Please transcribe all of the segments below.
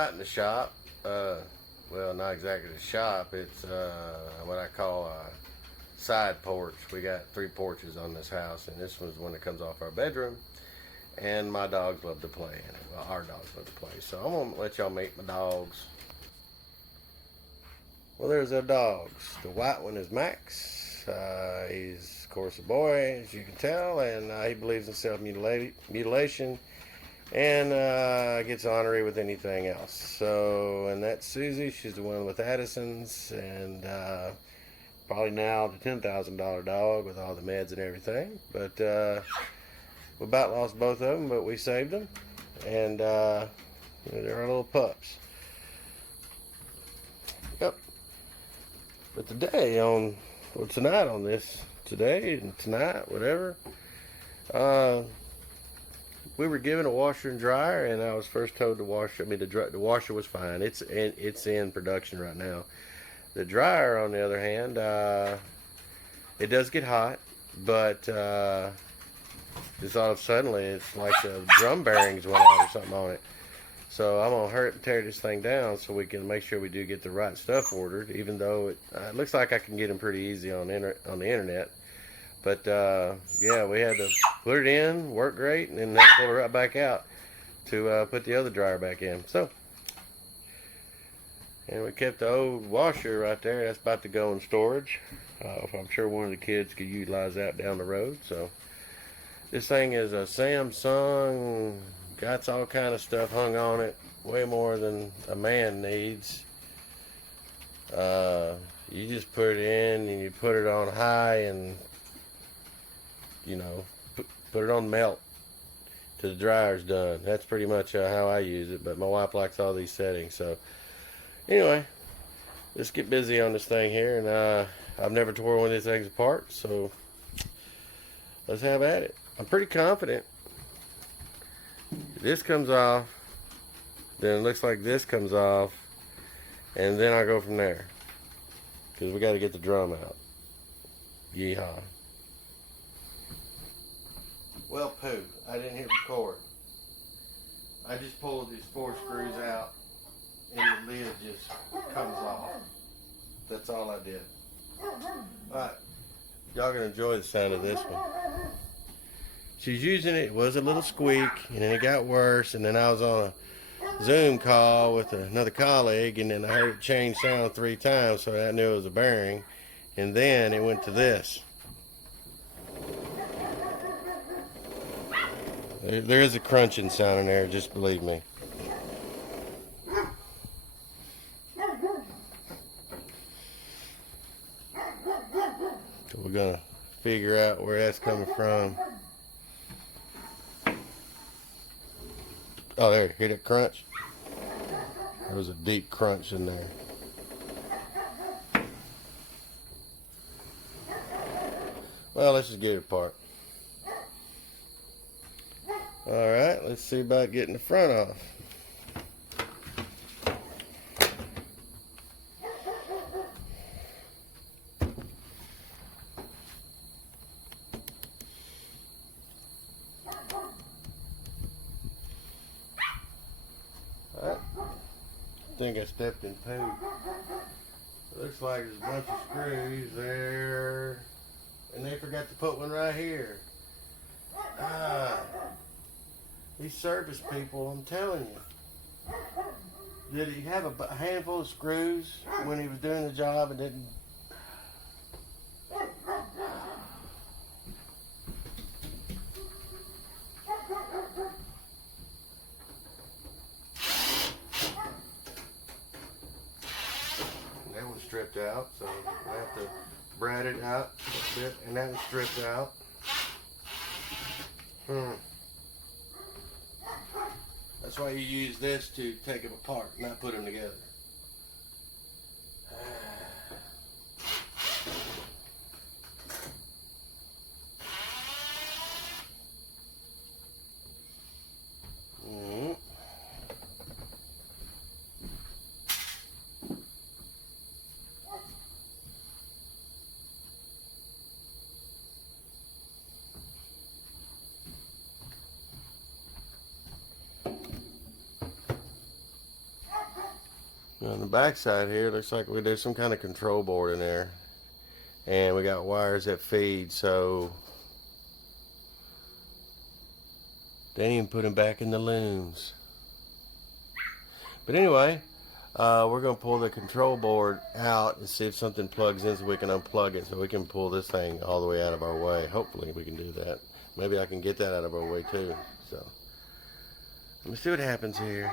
not in the shop. Well, not exactly the shop. It's what I call a side porch. We got 3 porches on this house, and this one's one that comes off our bedroom. And my dogs love to play in it. Well, our dogs love to play. So I'm going to let y'all meet my dogs. Well, there's our dogs. The white one is Max. He's, of course, a boy, as you can tell, and he believes in self-mutilation and gets ornery with anything else. So, and that's Susie. She's the one with Addison's, and probably now the $10,000 dog with all the meds and everything. But we about lost both of them, but we saved them, and they're our little pups. Yep. But today tonight on this, today and tonight, whatever, we were given a washer and dryer, and I was first told the washer was fine. It's in production right now. The dryer, on the other hand, it does get hot, but just all of a sudden it's like the drum bearings went out or something on it. So I'm gonna tear this thing down so we can make sure we do get the right stuff ordered. Even though it looks like I can get them pretty easy on the internet. But yeah, we had to put it in, work great, and then pull it right back out to put the other dryer back in. So, and we kept the old washer right there. That's about to go in storage. I'm sure one of the kids could utilize that down the road. So this thing is a Samsung. Got all kind of stuff hung on it, way more than a man needs. You just put it in and you put it on high and put it on melt till the dryer's done. That's pretty much how I use it, but my wife likes all these settings. So anyway, let's get busy on this thing here, and I've never tore one of these things apart, so let's have at it. I'm pretty confident this comes off, then it looks like this comes off, and then I go from there, because we got to get the drum out. Yeehaw. Well, poo, I didn't hit record. I just pulled these 4 screws out and the lid just comes off. That's all I did. Alright, y'all gonna enjoy the sound of this one. She's using it. It was a little squeak, and then it got worse, and then I was on a Zoom call with another colleague, and then I heard it change sound 3 times, so I knew it was a bearing, and then it went to this. There is a crunching sound in there, just believe me. So we're gonna figure out where that's coming from. Oh, there, hear that crunch? There was a deep crunch in there. Well, let's just get it apart. Alright, let's see about getting the front off. Alright, I think I stepped in poo. Looks like there's a bunch of screws there, and they forgot to put one right here. These service people, I'm telling you. Did he have a handful of screws when he was doing the job and didn't? That one's stripped out, so I have to brad it out a bit, and that one's stripped out. That's why you use this to take them apart, not put them together. On the back side here, looks like there's some kind of control board in there, and we got wires that feed, so they didn't even put them back in the looms. But anyway, we're going to pull the control board out and see if something plugs in so we can unplug it, so we can pull this thing all the way out of our way. Hopefully we can do that. Maybe I can get that out of our way too. So let me see what happens here.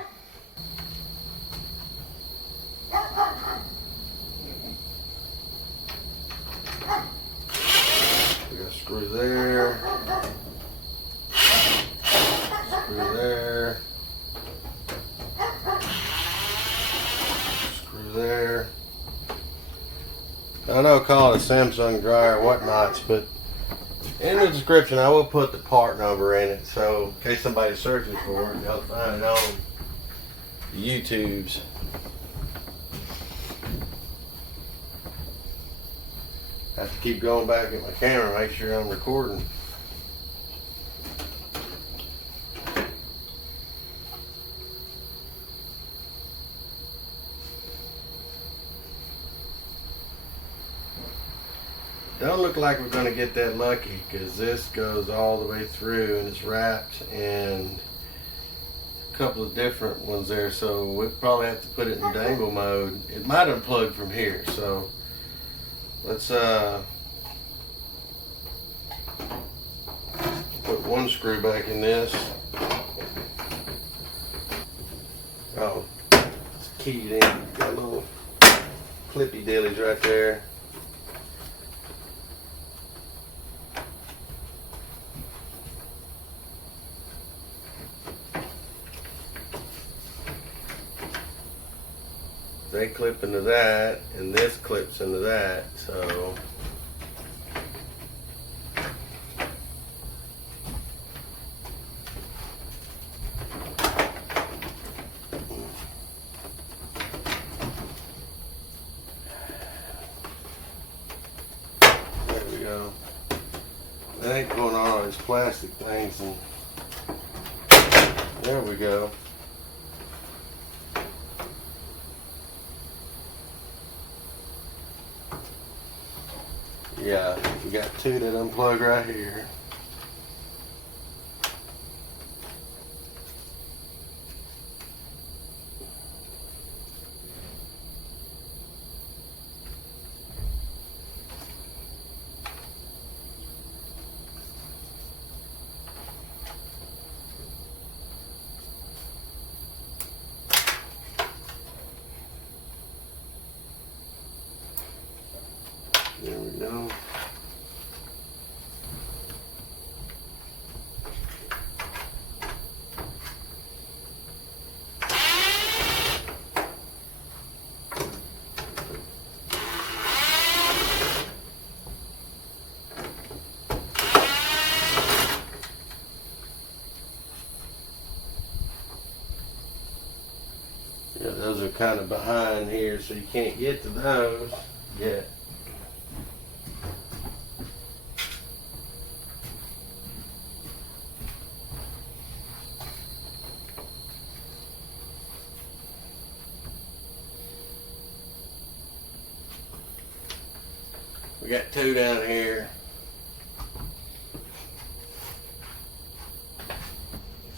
We got a screw there. Screw there. Screw there. I know call it a Samsung dryer or whatnots, but in the description I will put the part number in it, so in case somebody searches for it, they'll find it on the YouTubes. I have to keep going back at my camera, make sure I'm recording. Don't look like we're going to get that lucky, because this goes all the way through and it's wrapped, and a couple of different ones there, so we'll probably have to put it in dangle mode. It might unplug from here, so let's put one screw back in this. Oh, it's keyed in. Got little clippy dillies right there. They clip into that, and this clips into that, so there we go. That ain't going on all these plastic things, and there we go. Yeah, we got two that unplug right here. There we go. Yeah, those are kind of behind here, so you can't get to those yet. We got two down here.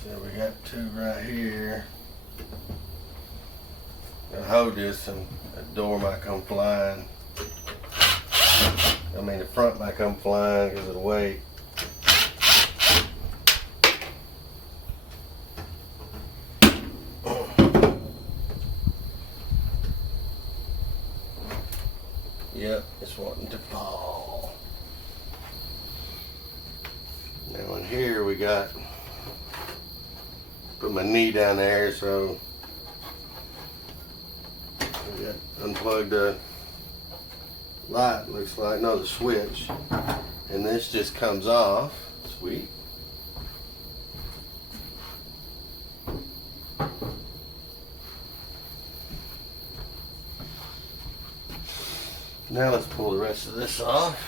So we got two right here. I'll hold this and the door might come flying. I mean the front might come flying because of the weight. Yep, it's wanting to fall. Now in here we got, put my knee down there, so we got unplugged the light, looks like, no, the switch, and this just comes off. Sweet. Now let's pull the rest of this off.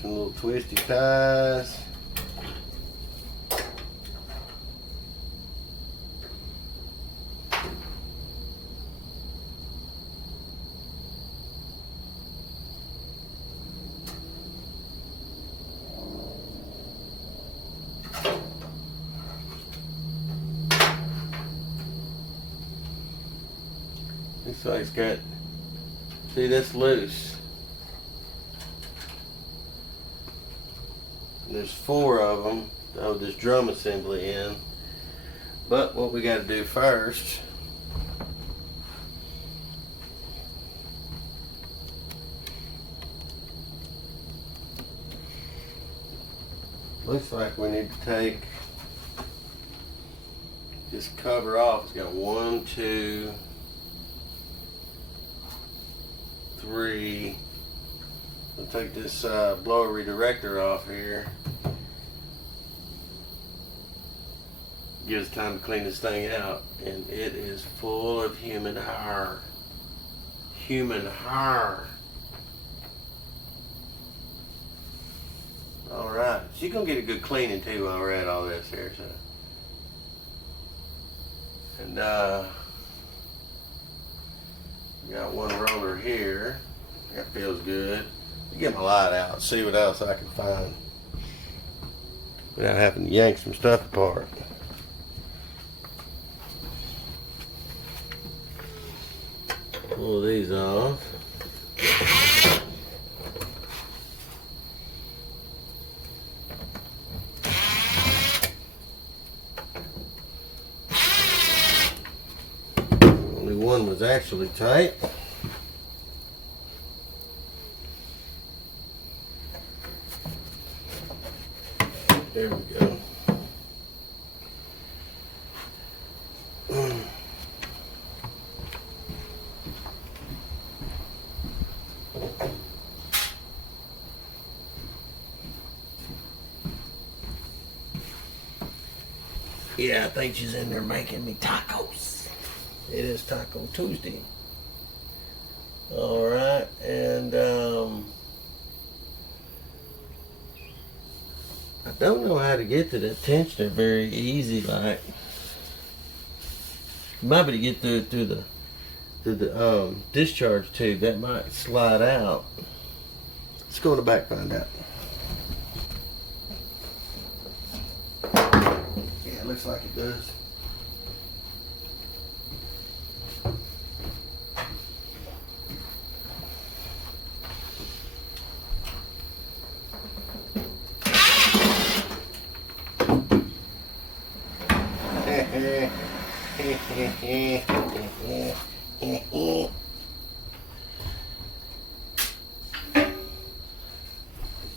some little twisty ties. Looks like it's got, see, that's loose. There's 4 of them. Oh, this drum assembly in. But what we got to do first, looks like we need to take this cover off. It's got 1, 2, 3. We'll take this blower redirector off here. Gives time to clean this thing out, and it is full of human hair. Human hair. All right, so you're gonna get a good cleaning too while we're at all this here. So, and got one roller here. That feels good. Get my light out, see what else I can find without having to yank some stuff apart. Pull these off. Only one was actually tight. There we go. Yeah, I think she's in there making me tacos. It is Taco Tuesday. All right, and I don't know how to get to the tensioner very easy. Like, you might be able to get through the discharge tube. That might slide out. Let's go in the back and find out. Yeah, it looks like it does.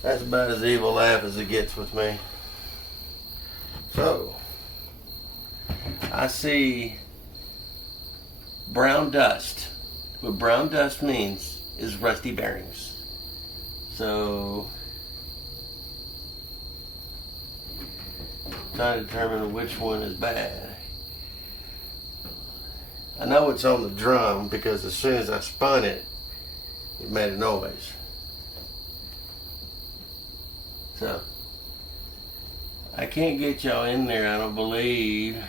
That's about as evil a laugh as it gets with me. So, I see brown dust. What brown dust means is rusty bearings. So, trying to determine which one is bad. I know it's on the drum because as soon as I spun it, it made a noise. So, I can't get y'all in there, I don't believe.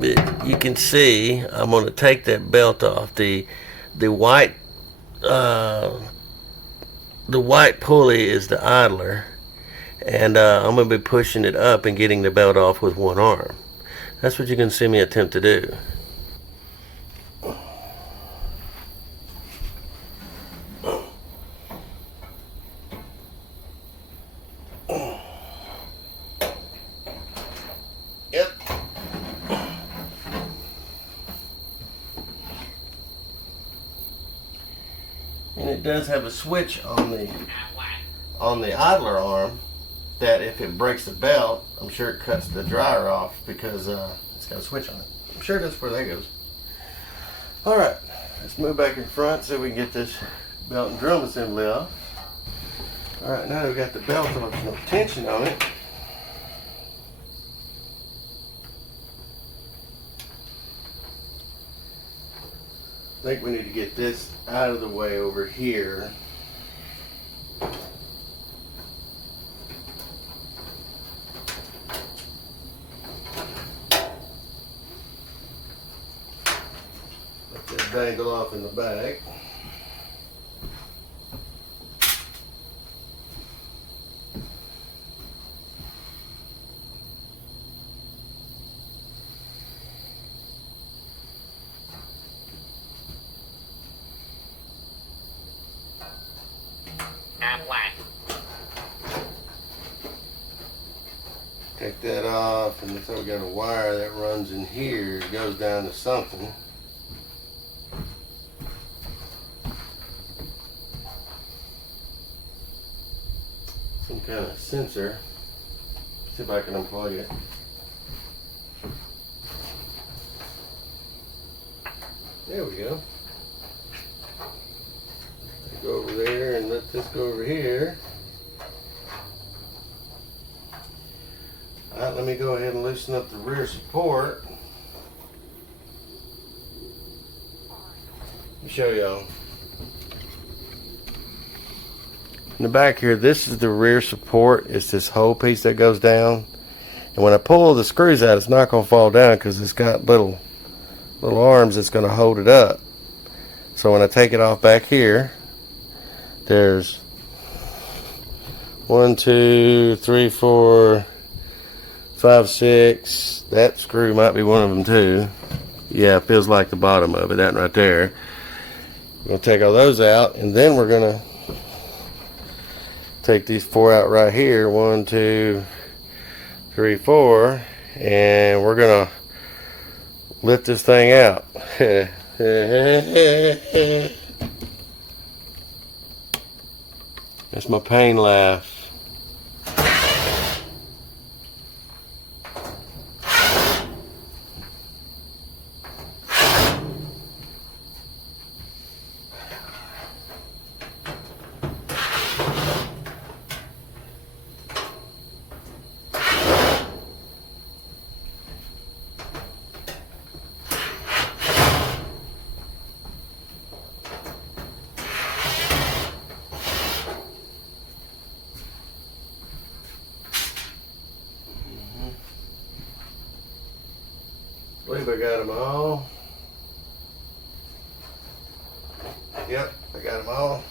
But you can see, I'm going to take that belt off. The white pulley is the idler, and I'm going to be pushing it up and getting the belt off with one arm. That's what you can see me attempt to do. Yep. And it does have a switch on the idler arm that if it breaks the belt, I'm sure it cuts the dryer off because it's got a switch on it. I'm sure that's where that goes. All right, let's move back in front so we can get this belt and drum assembly off. Alright, now that we got the belt off, there's no tension on it. I think we need to get this out of the way over here. Let that dangle off in the back. Take that off, and so we got a wire that runs in here. It goes down to something. Some kind of sensor. See if I can unplug it. There we go. Go over there and let this go over here. Alright, let me go ahead and loosen up the rear support. Let me show y'all. In the back here, this is the rear support. It's this whole piece that goes down. And when I pull the screws out, it's not going to fall down because it's got little arms that's going to hold it up. So when I take it off back here, there's 1, 2, 3, 4, 5, 6. That screw might be one of them too. Yeah, it feels like the bottom of it, that right there. We're going to take all those out, and then we're going to take these 4 out right here. 1, 2, 3, 4. And we're going to lift this thing out. That's my pain laugh. I believe I got them all. Yep, I got them all.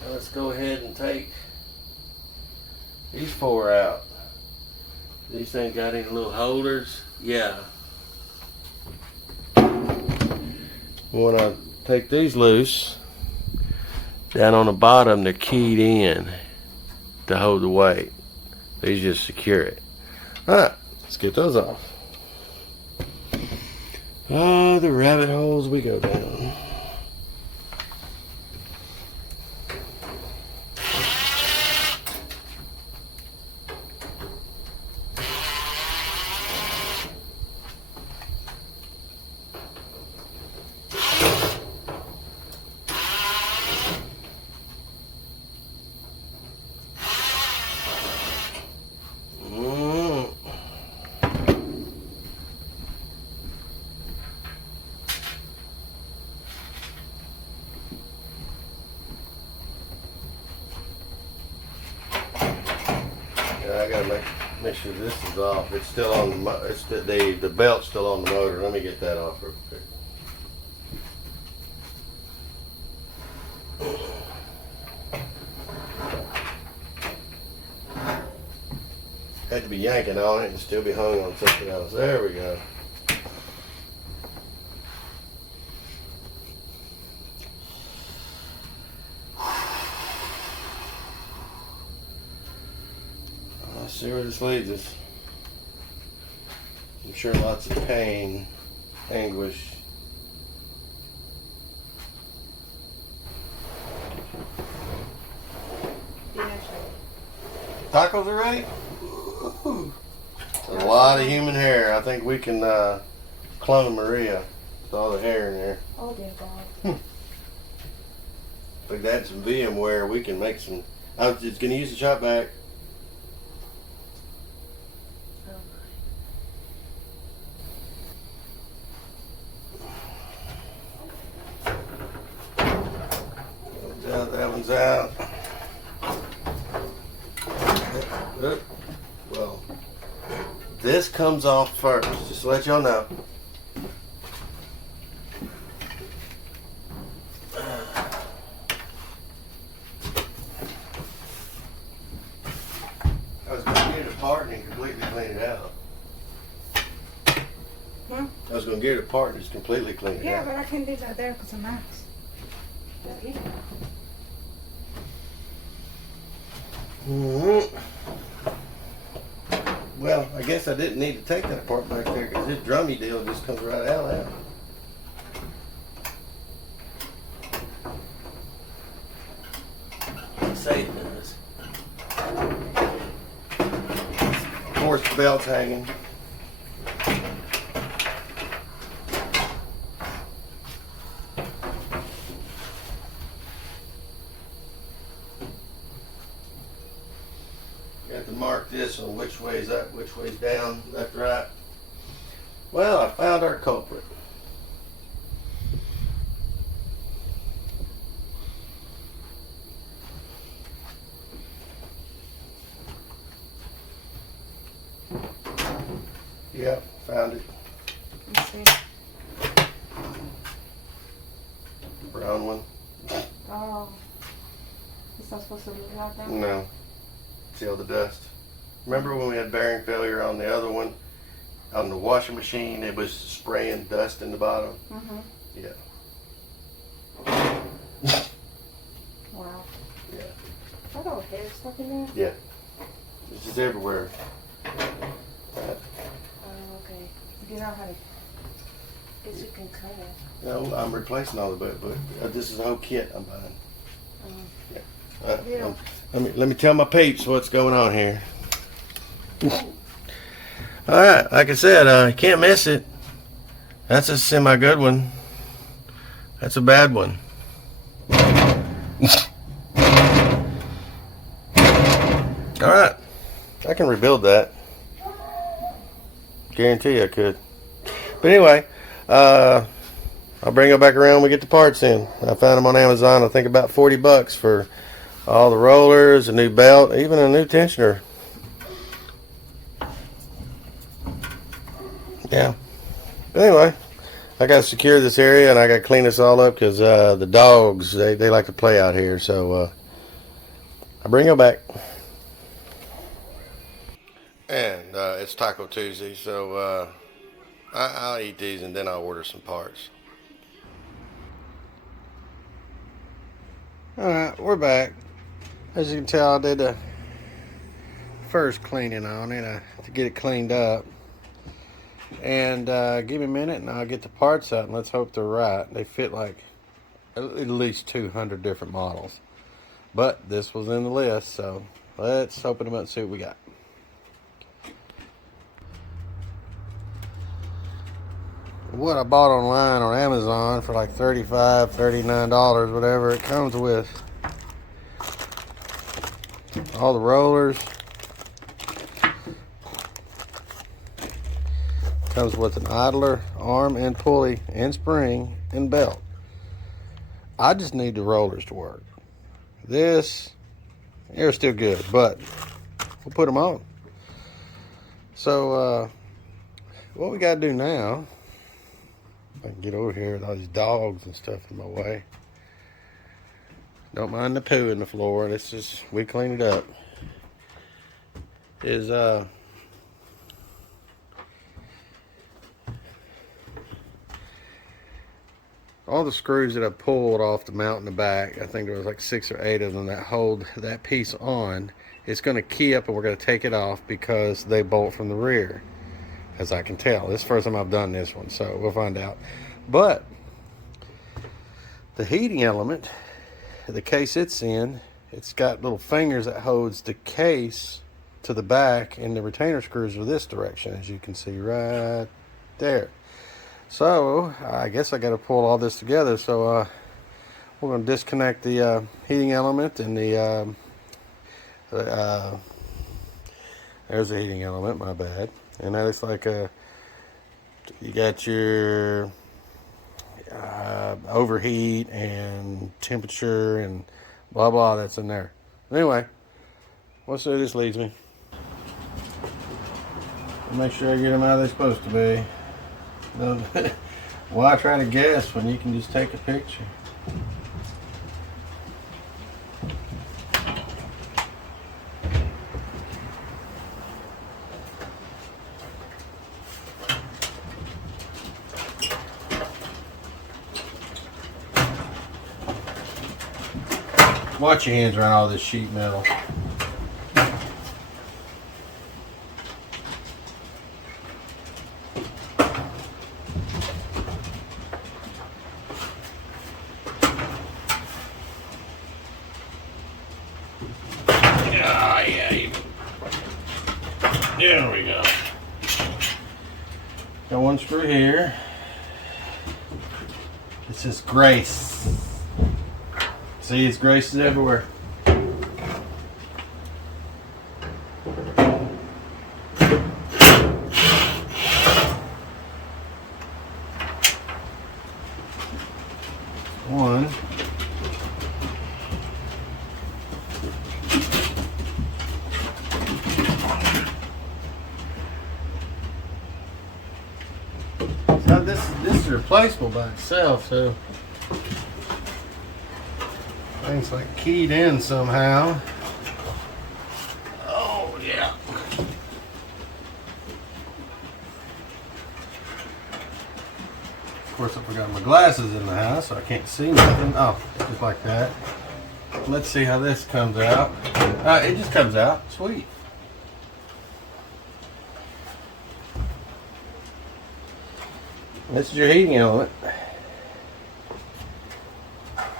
Now let's go ahead and take these 4 out. These things got any little holders? Yeah. When I take these loose, down on the bottom they're keyed in to hold the weight. These just secure it. Alright. Let's get those off. Oh, the rabbit holes we go down. I gotta make sure this is off. It's still on the it's the belt's still on the motor. Let me get that off real quick. Had to be yanking on it and still be hung on something else. There we go. Let's see where this leads us. I'm sure lots of pain, anguish. Tacos are ready? Ooh. A lot of human hair. I think we can clone Maria with all the hair in there. All the above. If we add some VMware, we can make some. I was just gonna use the shop vac. That one's out. Well, this comes off first, just to let y'all know. I was going to get it apart and completely clean it out. Huh? I was going to get it apart and just completely clean it out. Yeah, but I can't do that there because of Max. Well, I guess I didn't need to take that apart back there because this drummy deal just comes right out. Say it does. Of course, the belt's hanging. Got to mark this on which way's up, which way's down, left, right. Well, I found our culprit. Yep, found it. Let's see. Brown one. Oh. Is that supposed to be like that? No. See all the dust? Remember when we had bearing failure on the other one? On the washing machine, it was spraying dust in the bottom. Mm-hmm. Yeah. Wow. Yeah. Is that all hair stuck in there? Yeah. It's just everywhere. Oh, okay. You know how to... guess you can cut it. No, I'm replacing all of it, but this is the whole kit I'm buying. Yeah. Let me tell my peeps what's going on here. All right, like I said, you can't miss it. That's a semi-good one. That's a bad one. All right, I can rebuild that. Guarantee I could. But anyway, I'll bring it back around when we get the parts in. I found them on Amazon. I think about $40 for all the rollers, a new belt, even a new tensioner. Yeah. But anyway, I got to secure this area and I got to clean this all up because the dogs, they like to play out here. So I'll bring it back. And it's Taco Tuesday, so I'll eat these and then I'll order some parts. Alright, we're back. As you can tell, I did the first cleaning on it to get it cleaned up. And give me a minute and I'll get the parts out and let's hope they're right. They fit like at least 200 different models. But this was in the list, so let's open them up and see what we got. What I bought online on Amazon for like $35, $39, whatever it comes with. All the rollers. Comes with an idler, arm and pulley and spring and belt. I just need the rollers to work. This, they're still good, but we'll put them on. So what we got to do now, if I can get over here with all these dogs and stuff in my way. Don't mind the poo in the floor. This is, we clean it up. Is all the screws that I pulled off the mount in the back, I think there was like 6 or 8 of them that hold that piece on. It's going to key up and we're going to take it off because they bolt from the rear, as I can tell. This is the first time I've done this one, so we'll find out. But the heating element, the case it's in, it's got little fingers that holds the case to the back, and the retainer screws are this direction, as you can see right there. So I guess I got to pull all this together. So we're going to disconnect the heating element and there's the heating element, my bad. And that looks like you got your overheat and temperature and blah blah that's in there. Anyway, let's see where this leads me. Make sure I get them how they're supposed to be. No, why try to guess when you can just take a picture? Watch your hands around all this sheet metal. There we go. Got one screw here. It's just grace. See, it's graces everywhere. One. So this is replaceable by itself, so things like keyed in somehow. Oh yeah. Of course, I forgot my glasses in the house, so I can't see nothing. Oh, just like that. Let's see how this comes out. It just comes out. Sweet. This is your heating element.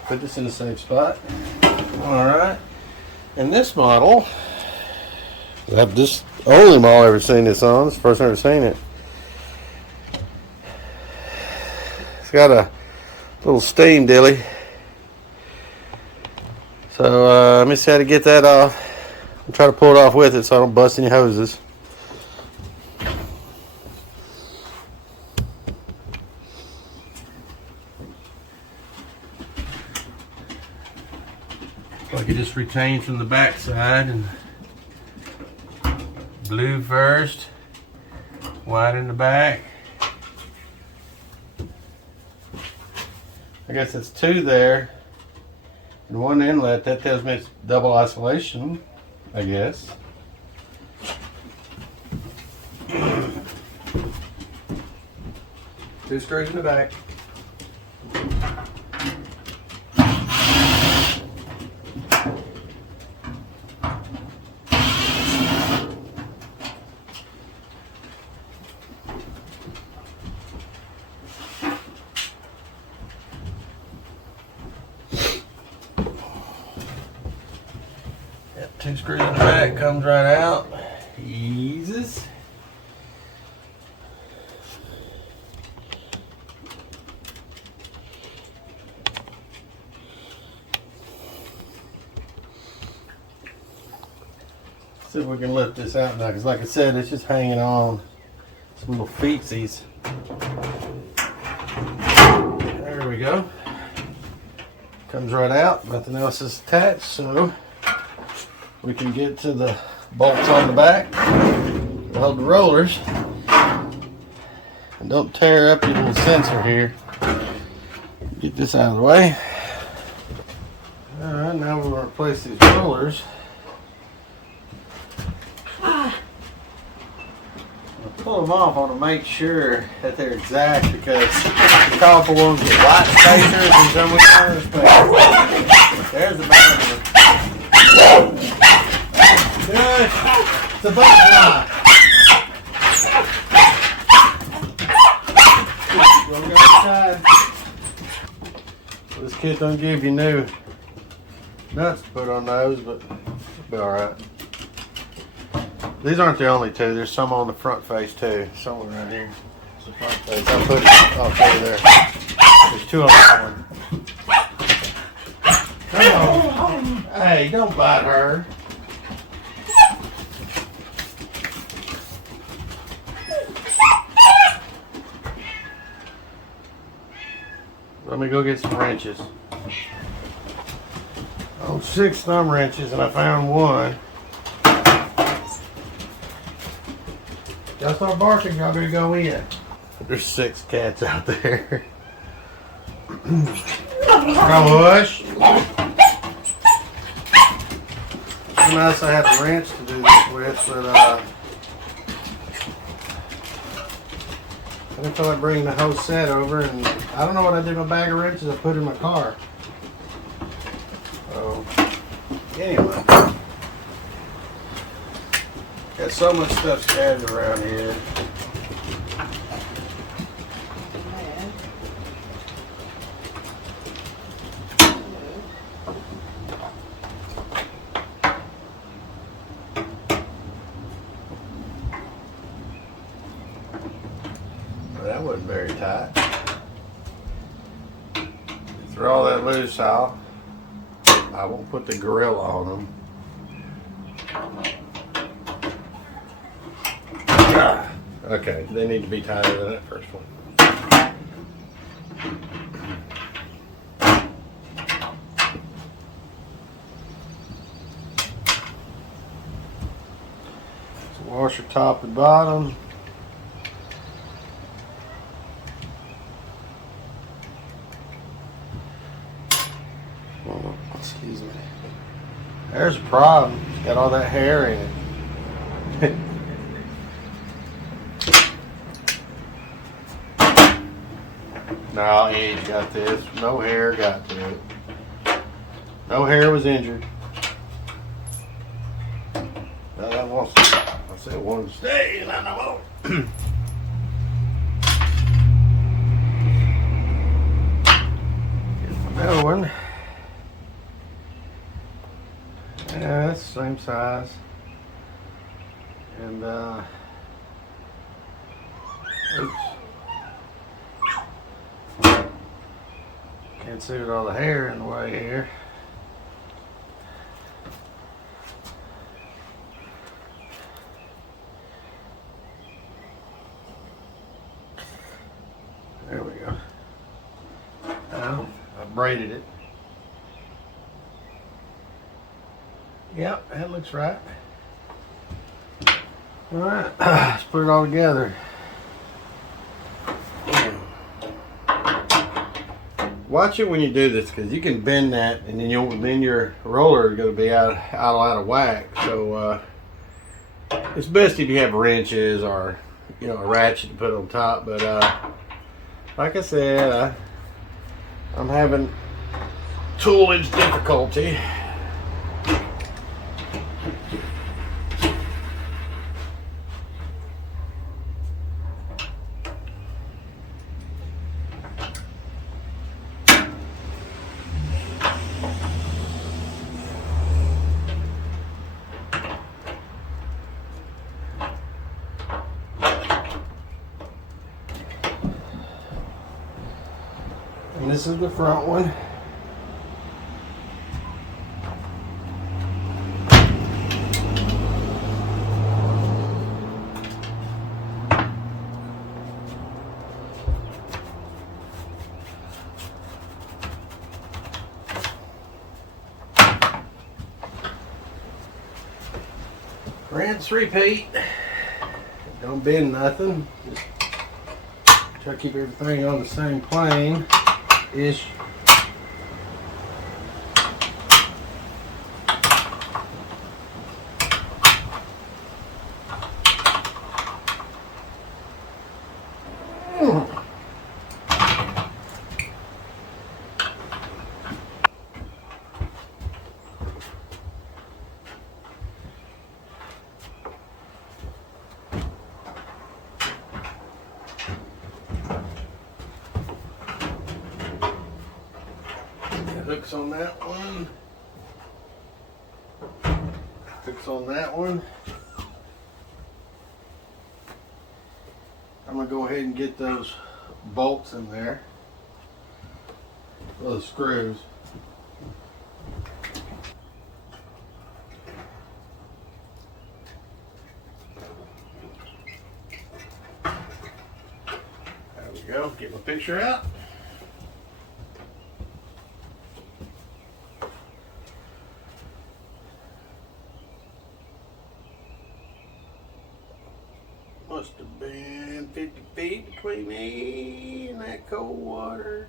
Put this in the same spot. Alright. And this model, this only model I've ever seen this on. It's the first time I've ever seen it. It's got a little steam dilly. So let me see how to get that off. I'll try to pull it off with it so I don't bust any hoses. Like it just retained from the back side, and blue first, white in the back. I guess it's two there and one inlet. That tells me it's double isolation, I guess. Two screws in the back. Two screws in the back, comes right out. Eases. See if we can lift this out now, because like I said, it's just hanging on some little feetsies. There we go. Comes right out, nothing else is attached, so we can get to the bolts on the back, hold the rollers, and don't tear up your little sensor here. Get this out of the way. Alright, now we're going to replace these rollers. I'll pull them off. I want to make sure that they're exact, because the call for ones with white spacers and some with color spacers. There's the bad one. Good. It's a butterfly. Go outside. This kit don't give you new nuts to put on those, but it'll be alright. These aren't the only two. There's some on the front face too. Somewhere right here. It's the front face. I'll put it off over there. There's two on this one. Come on. Hey, don't bite her. Let me go get some wrenches. Oh, 6 thumb wrenches, and I found one. Y'all start barking, y'all better go in. There's 6 cats out there. Hush. It's nice I have a wrench to do this with, but I didn't feel like bringing the whole set over, and I don't know what I did with my bag of wrenches I put in my car. So, anyway. Got so much stuff scattered around here. That wasn't very tight. Throw all that loose out. I won't put the gorilla on them. Okay, they need to be tighter than that first one. So washer top and bottom. Oh, excuse me. There's a problem. It's got all that hair in it. No, he ain't got this. No hair got to it. No hair was injured. No, that wants to stop. I said it wanted to stay, and I know. Another one. Yeah, that's the same size. And oops. Can't see with all the hair in the way here. There we go. Oh, I braided it. Yep, that looks right. Alright, let's put it all together. Watch it when you do this, because you can bend that, and then your roller is going to be out of whack. So it's best if you have wrenches or a ratchet to put on top. But like I said, I'm having toolage difficulty. And this is the front one. Rinse, repeat. Don't bend nothing. Just try to keep everything on the same plane ish. Hooks on that one. Hooks on that one. I'm going to go ahead and get those bolts in there. Those screws. we go. Get my picture out. Must have been 50 feet between me and that cold water.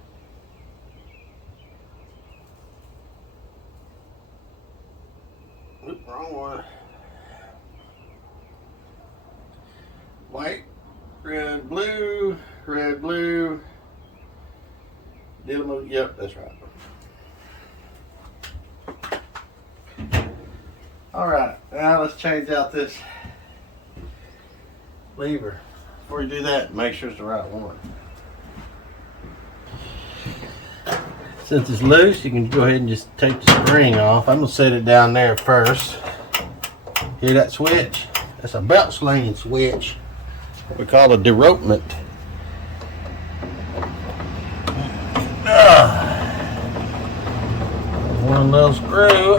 Oop, wrong one. White, red, blue, red, blue. Yep, that's right. All right, now let's change out this lever. Before you do that, make sure it's the right one. Since it's loose, you can go ahead and just take the spring off. I'm gonna set it down there first. Hear that switch? That's a belt sling switch. What we call a deropement. One little screw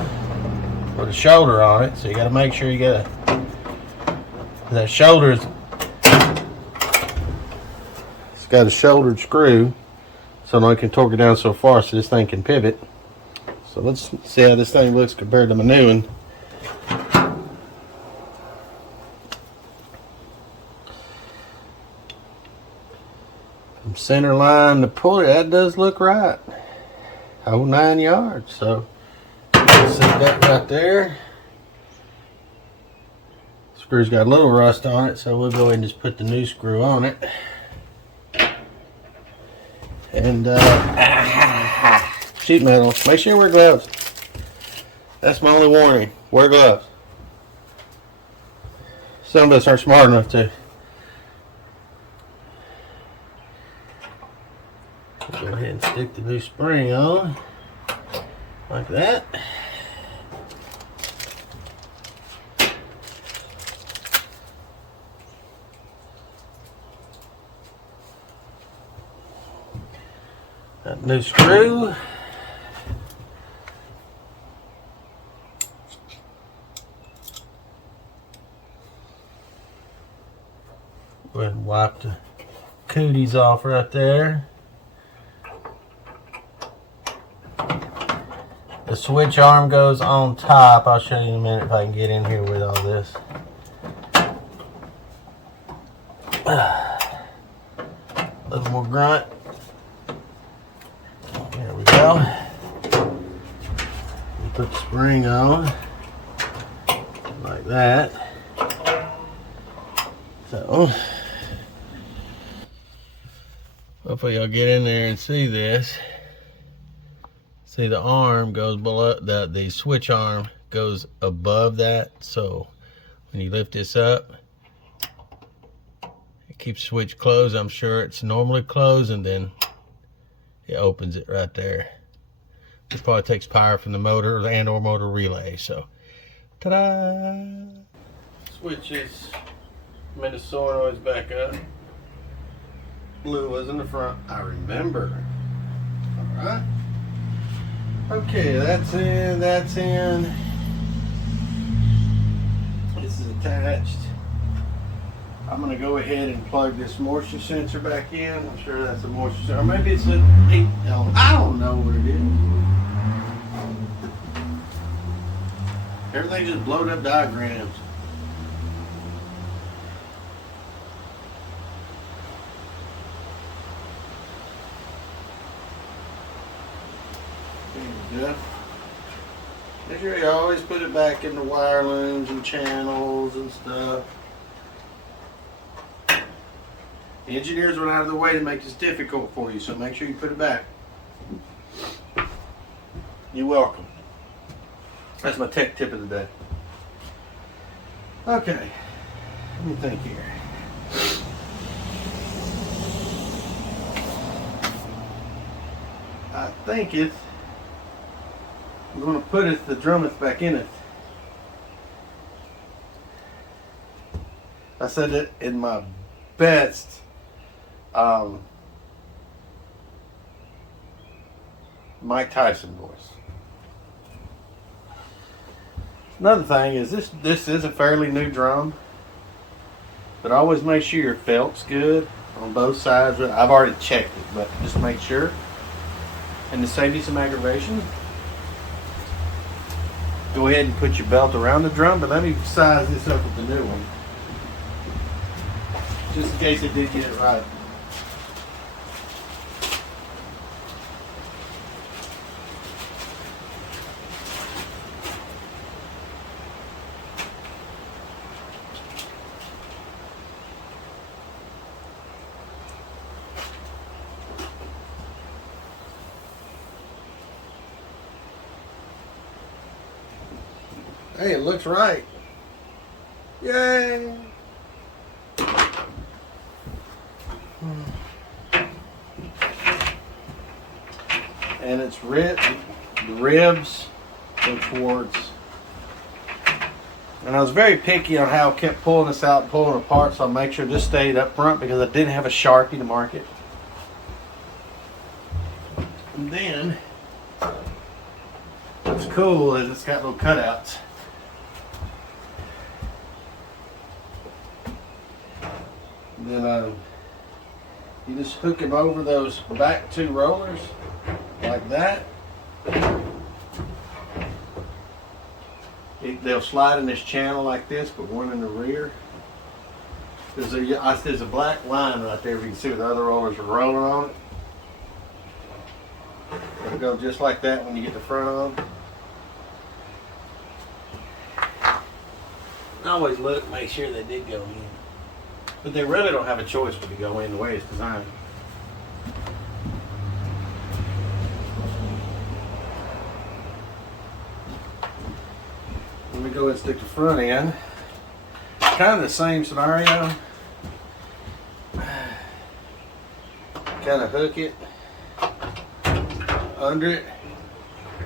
with a shoulder on it, so you got to make sure you got that shoulder. It's got a shouldered screw, so now I can torque it down so far so this thing can pivot. So let's see how this thing looks compared to my new one. From center line to pulley, that does look right. Whole 9 yards. So set that right there. Screw's got a little rust on it, so we'll go ahead and just put the new screw on it. And sheet metal. Make sure you wear gloves. That's my only warning. Wear gloves. Some of us aren't smart enough to. Go ahead and stick the new spring on like that. That new screw. Go ahead and wipe the cooties off right there. The switch arm goes on top. I'll show you in a minute if I can get in here with all this. A little more grunt. There we go. We put the spring on like that. So hopefully you'll get in there and see this. See, the arm goes below, the switch arm goes above that. So when you lift this up, it keeps the switch closed. I'm sure it's normally closed, and then it opens it right there. This probably takes power from the motor and or motor relay. So, ta-da! Switch this made the solenoids back up. Blue was in the front. I remember. All right. Okay, that's in, that's in. This is attached. I'm going to go ahead and plug this moisture sensor back in. I'm sure that's a moisture sensor. Or maybe it's a heat element. I don't know what it is. Everything just blowed up diagrams. Yeah. Make sure you always put it back in the wire looms and channels and stuff. The engineers went out of the way to make this difficult for you, so make sure you put it back. You're welcome. That's my tech tip of the day. Okay, let me think here. I think it's, I'm going to put the drummeth back in it. I said it in my best Mike Tyson voice. Another thing is this is a fairly new drum, but always make sure your felt's good. on both sides. I've already checked it, but just make sure. And to save you some aggravation, go ahead and put your belt around the drum, but let me size this up with the new one. Just in case it did get it right. Hey, it looks right. Yay! And it's the ribs go towards. And I was very picky on how I kept pulling this out and pulling it apart, so I'll make sure this stayed up front because I didn't have a Sharpie to mark it. And then, what's cool is it's got little cutouts. And then you just hook them over those back two rollers like that. They'll slide in this channel like this, but one in the rear. There's a black line right there. You can see where the other rollers are rolling on it. It'll go just like that when you get the front on. I always look, make sure they did go in. But they really don't have a choice but to go in the way it's designed. Let me go ahead and stick the front in. Kind of the same scenario. Kind of hook it under it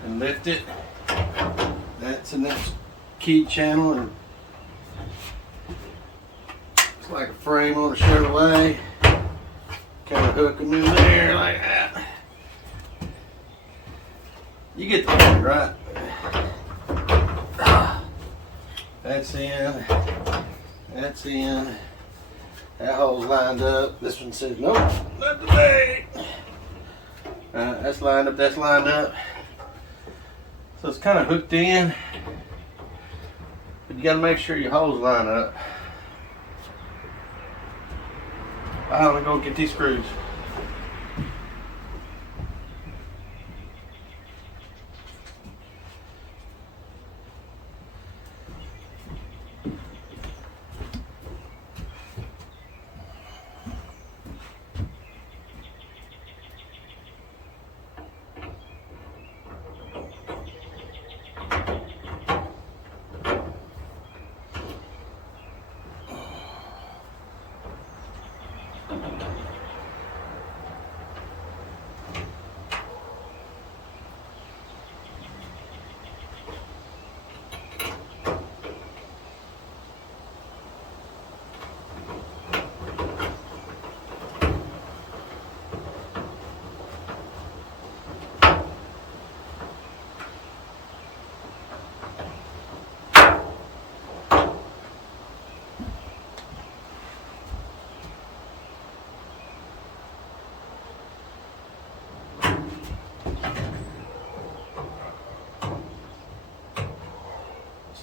and lift it. That's the next key channel, and it's like a frame on a Chevrolet. Kind of hook them in there like that. You get the point, right? That's in. That's in. That hole's lined up. This one says, nope, not today. That's lined up, that's lined up. So it's kind of hooked in. But you gotta make sure your holes line up. I'm gonna go get these screws.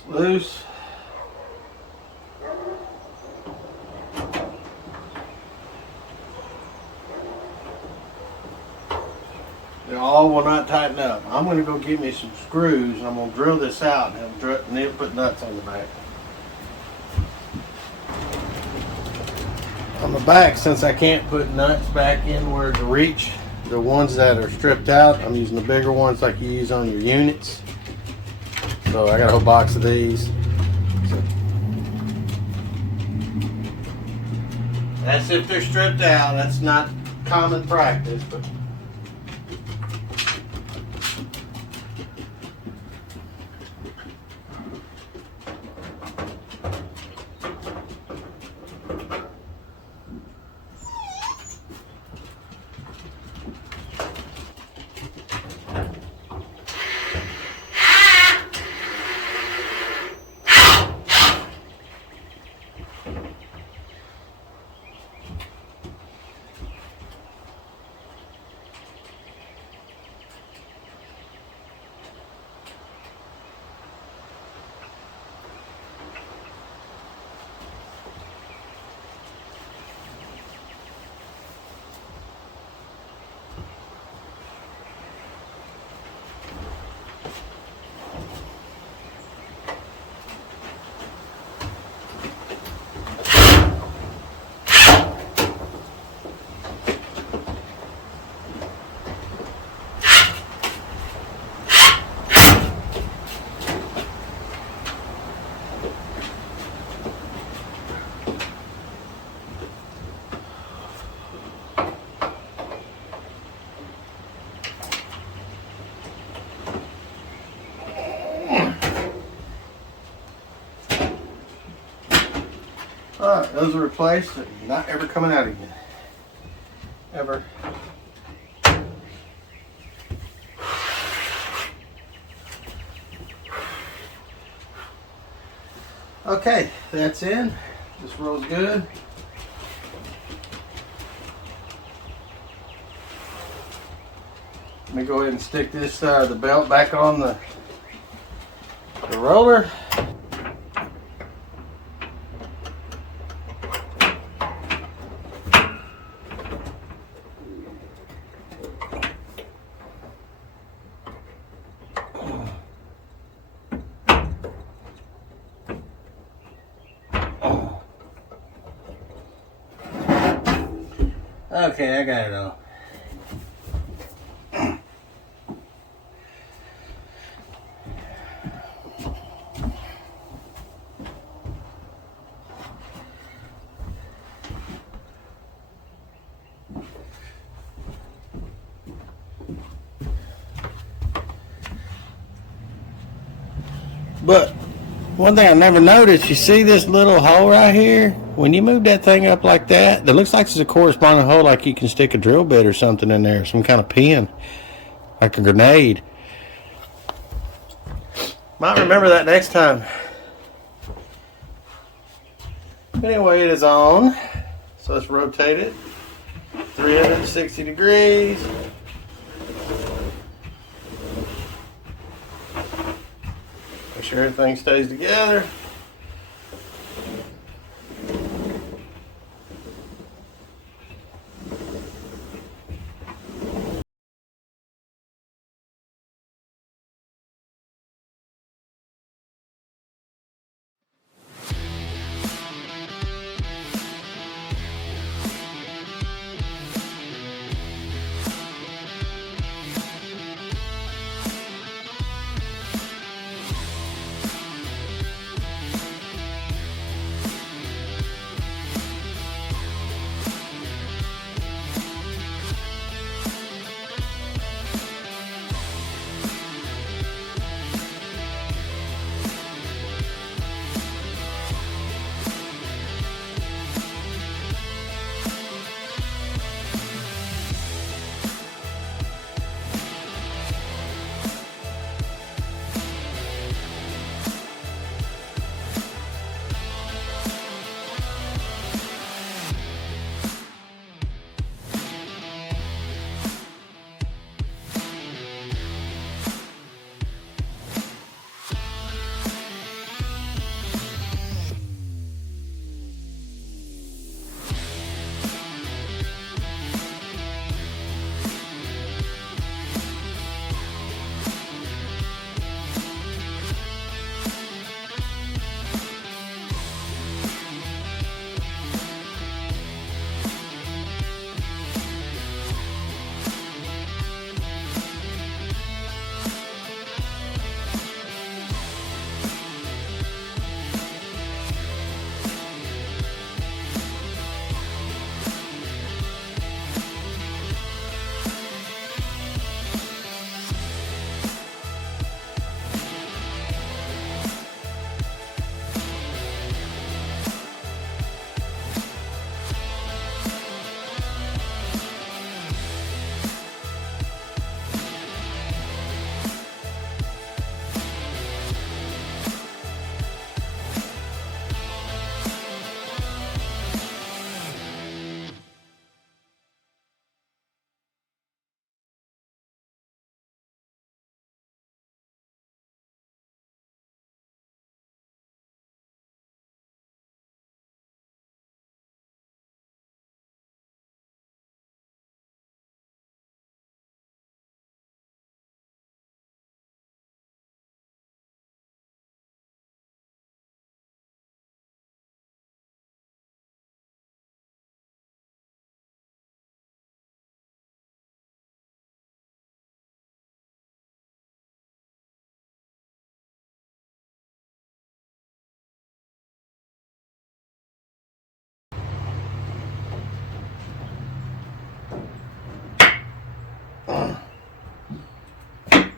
Loose. They all will not tighten up. I'm going to go get me some screws and I'm going to drill this out and they'll put nuts on the back. On the back, since I can't put nuts back in where to reach, the ones that are stripped out, I'm using the bigger ones like you use on your units. So I got a whole box of these. That's if they're stripped out. That's not common practice, but Alright, those are replaced. Not ever coming out again. Ever. Okay, that's in. This rolls good. Let me go ahead and stick this the belt back on the roller. Okay, I got it all. But one thing I never noticed, you see this little hole right here? When you move that thing up like that, it looks like it's a corresponding hole, like you can stick a drill bit or something in there, some kind of pin, like a grenade. Might remember that next time. Anyway, it is on. So let's rotate it 360 degrees. Make sure everything stays together.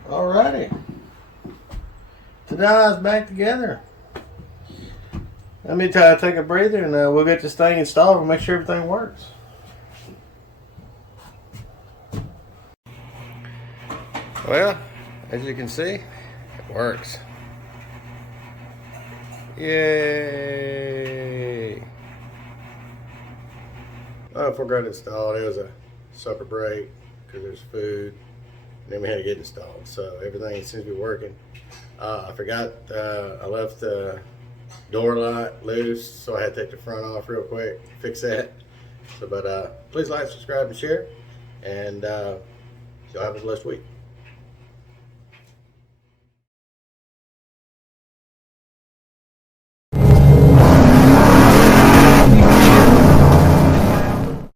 Alrighty. Ta-da, it's back together. Let me take a breather and we'll get this thing installed and make sure everything works. Well, as you can see, it works. Yay! Before I got installed, it was a supper break because there's food. And then we had to get installed. So everything seems to be working. I forgot I left the door light loose, so I had to take the front off real quick, fix that. So, but please like, subscribe, and share, and y'all have a blessed week.